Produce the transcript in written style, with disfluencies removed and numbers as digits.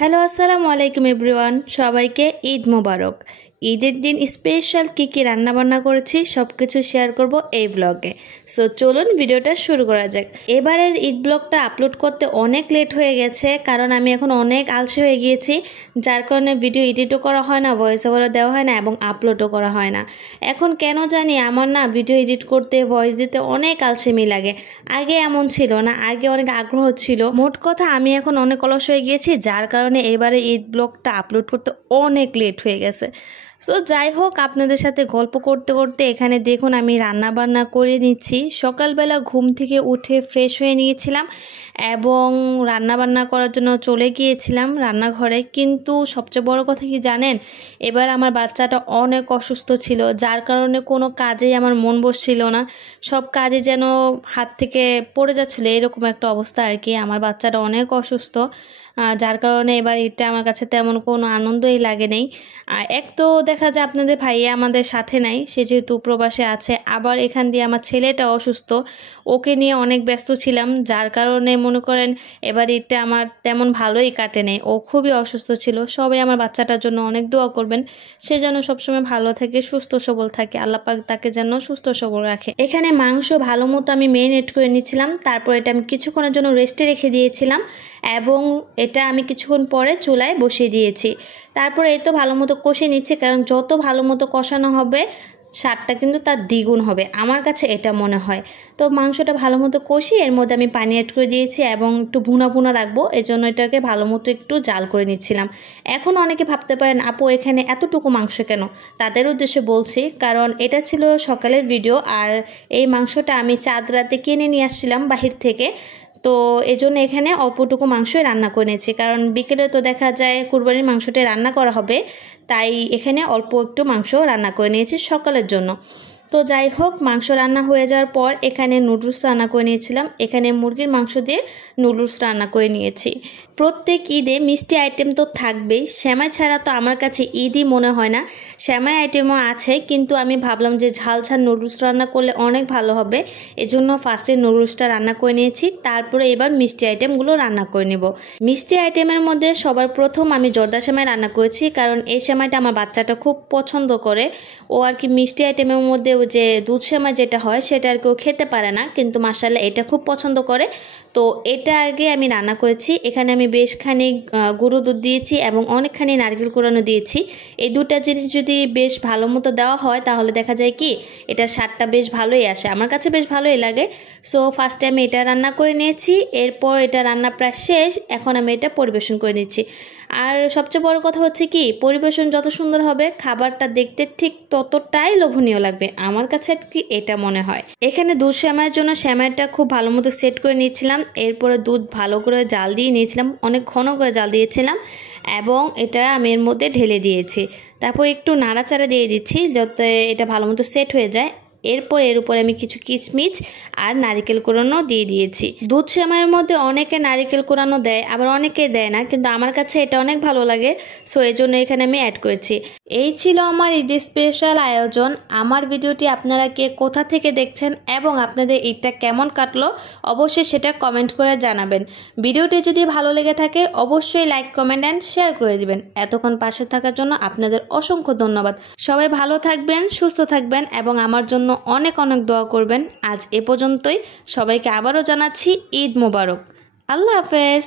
Hello আসসালামু আলাইকুম everyone, সবাইকে ঈদ মোবারক। ঈদের দিন স্পেশাল কী রান্নাবান্না করেছি সব কিছু শেয়ার করব এই ব্লগে। সো চলুন ভিডিওটা শুরু করা যাক। এবারের ঈদ ব্লগটা আপলোড করতে অনেক লেট হয়ে গেছে, কারণ আমি এখন অনেক আলসে হয়ে গিয়েছি, যার কারণে ভিডিও এডিটও করা হয় না, ভয়েস ওভারও দেওয়া হয় না এবং আপলোডও করা হয় না। এখন কেন জানি আমার না ভিডিও এডিট করতে, ভয়েস দিতে অনেক আলসেমি লাগে। আগে এমন ছিল না, আগে অনেক আগ্রহ ছিল। মোট কথা আমি এখন অনেক অলস হয়ে গিয়েছি, যার কারণে এবারে ঈদ ব্লগটা আপলোড করতে অনেক লেট হয়ে গেছে। সো যাই হোক, আপনাদের সাথে গল্প করতে করতে এখানে দেখুন আমি রান্না বান্না করে নিচ্ছি। সকালবেলা ঘুম থেকে উঠে ফ্রেশ হয়ে নিয়েছিলাম এবং রান্না বান্না করার জন্য চলে গিয়েছিলাম রান্নাঘরে। কিন্তু সবচেয়ে বড় কথা কি জানেন, এবার আমার বাচ্চাটা অনেক অসুস্থ ছিল, যার কারণে কোনো কাজেই আমার মন বসছিল না। সব কাজে যেন হাত থেকে পড়ে যাচ্ছিলো, এরকম একটা অবস্থা আর কি। আমার বাচ্চাটা অনেক অসুস্থ, যার কারণে এবার এটা আমার কাছে তেমন কোনো আনন্দই লাগে নেই। এক তো দেখা যায় আপনাদের ভাইয়া আমাদের সাথে নাই, সে যেহেতু প্রবাসে আছে, আবার এখান দিয়ে আমার ছেলেটা অসুস্থ, ওকে নিয়ে অনেক ব্যস্ত ছিলাম, যার কারণে মনে করেন এবার এটা আমার তেমন ভালোই কাটে নেই। ও খুবই অসুস্থ ছিল। সবাই আমার বাচ্চাটার জন্য অনেক দোয়া করবেন, সে যেন সবসময় ভালো থাকে, সুস্থ সবল থাকে, আল্লাহ পাক তাকে যেন সুস্থ সবল রাখে। এখানে মাংস ভালো মতো আমি মেরিনেট করে নিচ্ছিলাম, তারপর এটা আমি কিছুক্ষণের জন্য রেস্টে রেখে দিয়েছিলাম এবং এটা আমি কিছুক্ষণ পরে চুলায় বসিয়ে দিয়েছি। তারপরে এই তো ভালো মতো কষিয়ে নিচ্ছি, কারণ যত ভালো মতো কষানো হবে স্বাদটা কিন্তু তার দ্বিগুণ হবে, আমার কাছে এটা মনে হয়। তো মাংসটা ভালো মতো কষিয়ে এর মধ্যে আমি পানি অ্যাড করে দিয়েছি এবং একটু ভুনা ভুনা রাখবো, এজন্য এটাকে ভালো মতো একটু জাল করে নিচ্ছিলাম। এখন অনেকে ভাবতে পারেন আপু এখানে এতটুকু মাংস কেন, তাদের উদ্দেশ্যে বলছি, কারণ এটা ছিল সকালের ভিডিও আর এই মাংসটা আমি চাঁদ রাতে কিনে নিয়ে আসছিলাম বাহির থেকে। তো এজন্য এখানে অল্পটুকু মাংসই রান্না করে নিয়েছি, কারণ বিকেলে তো দেখা যায় কুরবানির মাংসটা রান্না করা হবে, তাই এখানে অল্প একটু মাংস রান্না করে নিয়েছি সকালের জন্য। তো যাই হোক, মাংস রান্না হয়ে যাওয়ার পর এখানে নুডলস রান্না করে নিয়েছিলাম। এখানে মুরগির মাংস দিয়ে নুডলস রান্না করে নিয়েছি। প্রত্যেক ঈদে মিষ্টি আইটেম তো থাকবেই, সেমাই ছাড়া তো আমার কাছে ঈদই মনে হয় না। সেমাই আইটেমও আছে, কিন্তু আমি ভাবলাম যে ঝাল ঝাল নুডলস রান্না করলে অনেক ভালো হবে, এজন্য ফার্স্টে নুডলসটা রান্না করে নিয়েছি, তারপরে এবার মিষ্টি আইটেমগুলো রান্না করে নেব। মিষ্টি আইটেমের মধ্যে সবার প্রথম আমি জর্দা সেমাই রান্না করেছি, কারণ এই সেমাইটা আমার বাচ্চাটা খুব পছন্দ করে। ও আর কি মিষ্টি আইটেমের মধ্যে যে দুধ সেমাই যেটা হয় সেটা আর কেউ খেতে পারে না, কিন্তু মাশাআল্লাহ এটা খুব পছন্দ করে। তো এটা আগে আমি রান্না করেছি। এখানে আমি বেশখানি গুঁড়ো দুধ দিয়েছি এবং অনেকখানি নারকেল কোরানো দিয়েছি। এই দুটা জিনিস যদি বেশ ভালো মতো দেওয়া হয় তাহলে দেখা যায় কি এটা স্বাদটা বেশ ভালোই আসে, আমার কাছে বেশ ভালোই লাগে। সো ফার্স্টে আমি এটা রান্না করে নিয়েছি, এরপর এটা রান্না প্রায় শেষ, এখন আমি এটা পরিবেশন করে নিচ্ছি। আর সবচেয়ে বড় কথা হচ্ছে কি, পরিবেশন যত সুন্দর হবে খাবারটা দেখতে ঠিক ততটাই লোভনীয় লাগবে, আমার কাছে কি এটা মনে হয়। এখানে দুধ সেমাইয়ের জন্য সেমাইটা খুব ভালো মতো সেট করে নিয়েছিলাম, এরপরে দুধ ভালো করে জাল দিয়ে নিয়েছিলাম, অনেক ঘন করে জাল দিয়েছিলাম এবং এটা আমি এর মধ্যে ঢেলে দিয়েছি। তারপর একটু নাড়াচাড়া দিয়ে দিচ্ছি যাতে এটা ভালো মতো সেট হয়ে যায়। এরপর এর উপরে আমি কিছু কিশমিশ আর নারিকেল কোরানো দিয়ে দিয়েছি। দুধ সেমাইয়ের মধ্যে অনেকে নারিকেল কোরানো দেয়, আবার অনেকে দেয় না, কিন্তু আমার কাছে এটা অনেক ভালো লাগে, সো এই জন্য এখানে আমি অ্যাড করেছি। এই ছিল আমার ঈদের স্পেশাল আয়োজন। আমার ভিডিওটি আপনারা কে কোথা থেকে দেখছেন এবং আপনাদের ঈদটা কেমন কাটলো অবশ্যই সেটা কমেন্ট করে জানাবেন। ভিডিওটি যদি ভালো লেগে থাকে অবশ্যই লাইক, কমেন্ট অ্যান্ড শেয়ার করে দিবেন। এতক্ষণ পাশে থাকার জন্য আপনাদের অসংখ্য ধন্যবাদ। সবাই ভালো থাকবেন, সুস্থ থাকবেন এবং আমার জন্য অনেক অনেক দোয়া করবেন। আজ এ পর্যন্তই, সবাইকে আবারও জানাচ্ছি ঈদ মোবারক। আল্লাহ হাফেজ।